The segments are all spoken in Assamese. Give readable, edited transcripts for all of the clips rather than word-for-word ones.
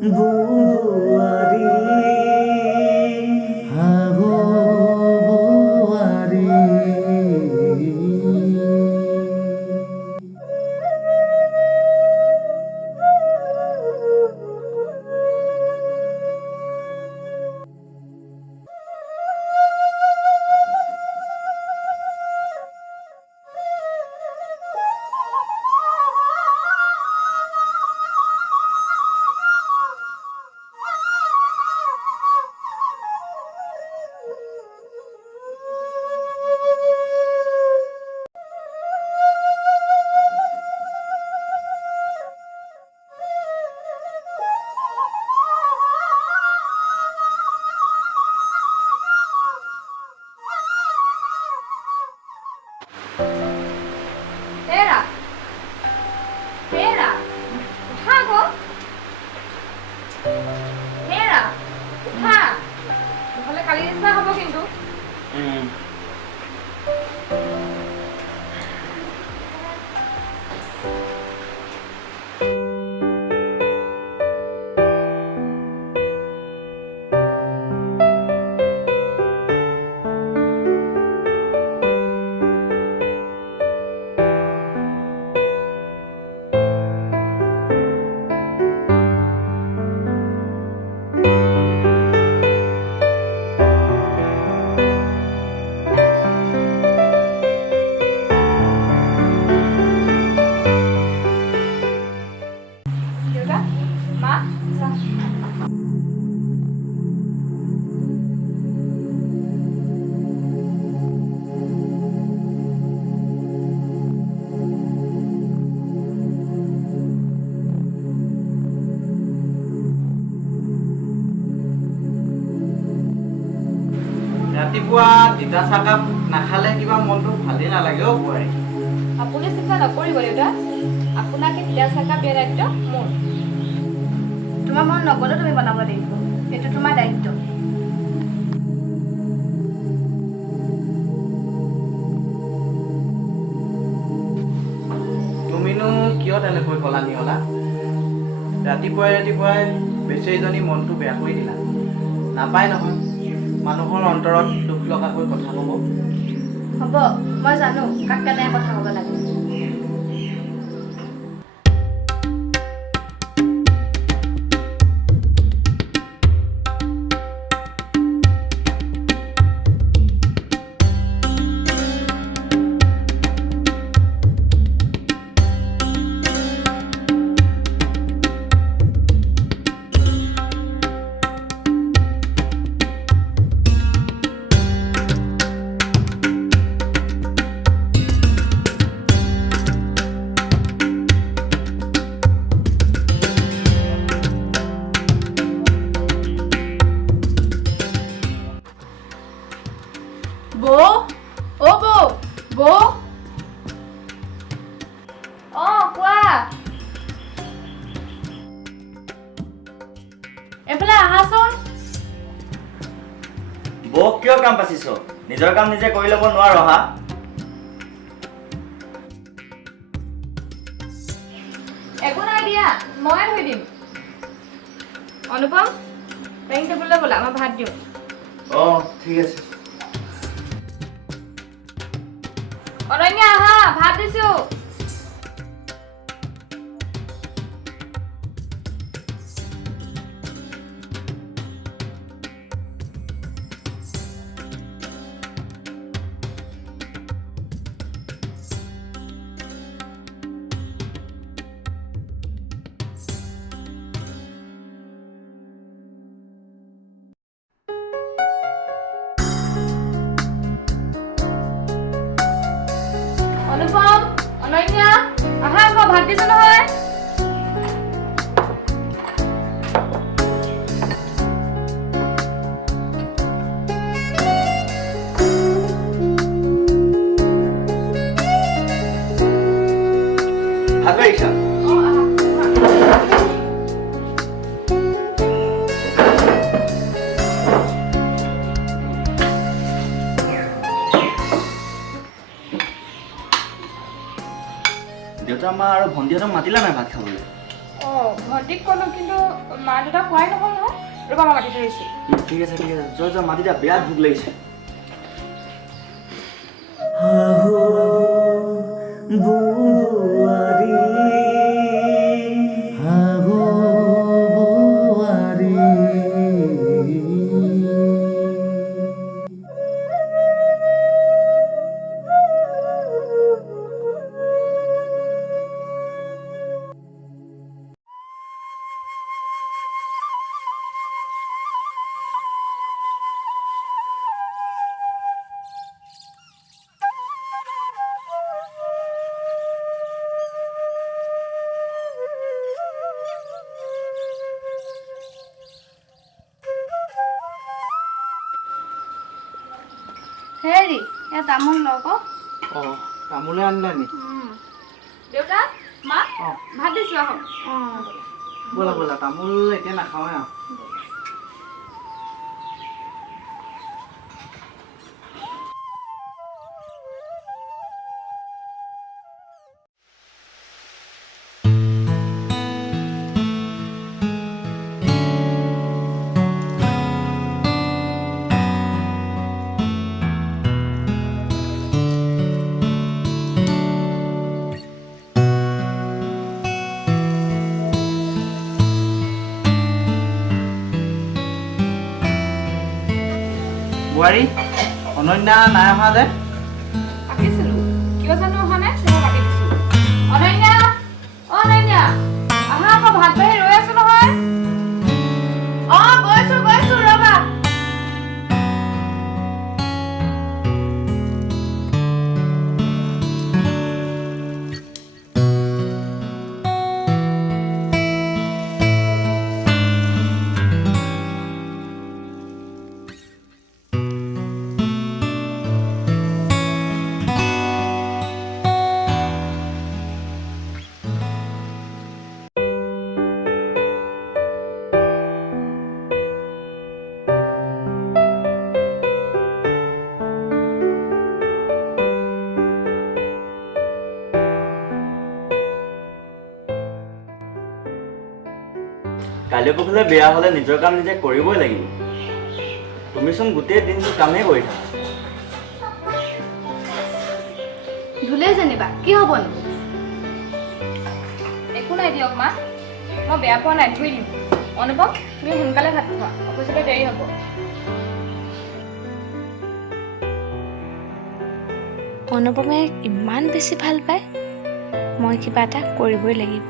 বোৱাৰী হাগো বোৱাৰী ৰাতিপুৱা তিতা চাহকাপ নাখালে কিবা মনটো ভালেই নালাগে অ' বোৱাৰী। আপুনি চিন্তা নকৰিব দেউতা, আপোনাকে তিতা চাহকাপ দিয়া দায়িত্ব মোৰ। তোমাৰ মন নগ'লেও তুমি বনাব লাগিব, এইটো তোমাৰ দায়িত্ব। তুমিনো কিয় তেনেকৈ ক'লা নিয়লা? ৰাতিপুৱাই ৰাতিপুৱাই বেচেৰীজনী মনটো বেয়া কৰি দিলা। নাপায় নহয় মানুহৰ অন্তৰত দুখ লগাকৈ কথা ক'ব। হ'ব, মই জানো কাক কেনেকৈ কথা ক'ব লাগে। বৌক কিয় কাম পাচিছ? নিজৰ কাম নিজে কৰি ল'ব নোৱাৰ হা? একো নাই দিয়া, ময়ে ধুই দিম। অনুপম, ডাইনিং টেবুললৈ ব'লা, মই ভাত দিওঁ। অঁ ঠিক আছে। অনন্যা আহা, ভাত দিছোঁ। অনুপম, অনন্যা আহা আকৌ, ভাত দিছো নহয়। ভাত বাঢ়িছা? দেউতা মা আৰু ভণ্টিহঁতক মাতিলা নাই ভাত খাবলৈ? অঁ ভণ্টিক ক'লোঁ কিন্তু মা দেউতাক কোৱাই নহ'ল নহয় ৰ'বা মই মাতি ধৰিছোঁ ঠিক আছে যোৱা মাতি দিয়া বিৰাট ভোক লাগিছে হেৰি এয়া তামোল লওক অঁ তামোলে আনিলে নি দেউতা মা অঁ ভাত দিছোঁ আহক অঁ ব'লা তামোল এতিয়া নাখাওঁৱে আৰু বোৱাৰী অনন্যা নাই অহা যে পাতিছিলোঁ কিয় জানো অহা নাই মই মাতি দিছোঁ অনন্যা অ' অনন্যা আহা আকৌ ভাত বাঢ়ি ৰৈ আছোঁ নহয় অঁ গৈছোঁ ৰ'বা কাইলৈ পৰহিলৈ বিয়া হ'লে নিজৰ কাম নিজে কৰিবই লাগিব তুমিচোন গোটেই দিনটো কামেই কৰি থাকা ধুলে যেনিবা কি হ'বনো একো নাই দিয়ক মা মই বেয়া পোৱা নাই ধুই দিম অনুপম তুমি সোনকালে ভাত খোৱা অফিচলৈ দেৰি হ'ব অনুপমে ইমান বেছি ভাল পায় মই কিবা এটা কৰিবই লাগিব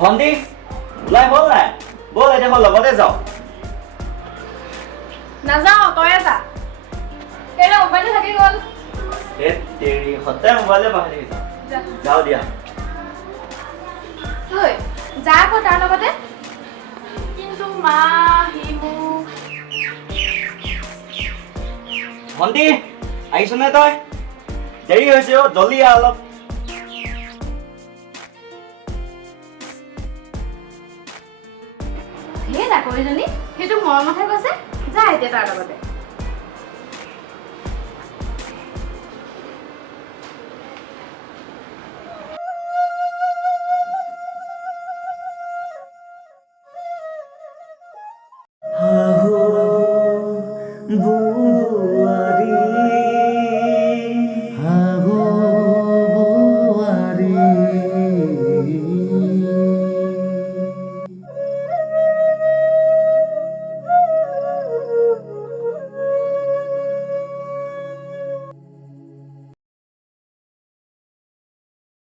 ভণ্টি ওলাই হ'ল নাই ব'ল এতিয়া মই লগতে যাওঁ নাযাওঁ তয়ে যা কেলে মোবাইলটো থাকি গ'ল এই তেৰি সদায় মোবাইলে পাহৰি থাকি যাওঁ দিয়া ঐ যা আকৌ তাৰ লগতে কিন্তু মা সি মোক ভণ্টি আহিছনে তই দেৰি হৈছে অ' জলদি আহ অলপ হে চাকৰিজনী সেইটো মৰমতহে কৈছে যা এতিয়া তাৰ লগতে বুৱাৰী